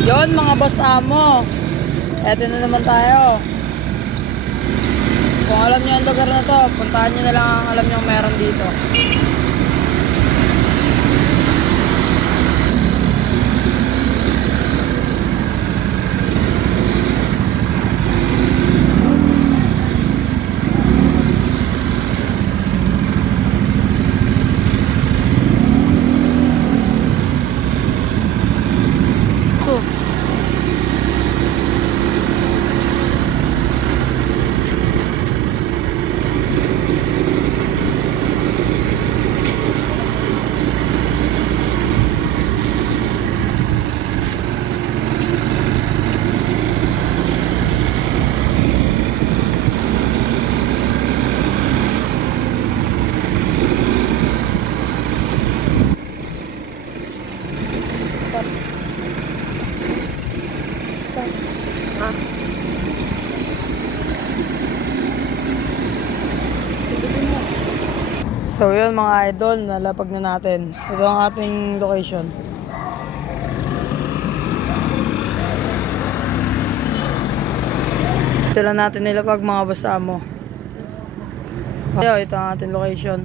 Yon mga boss amo. Eto na naman tayo. Kung alam niyo ang lugar na to, puntahan niyo na lang ang alam niyo meron dito. So yun mga idol, nalapag na natin. Ito ang ating location. Ito lang natin nilapag mga boss amo. Ito ang ating location.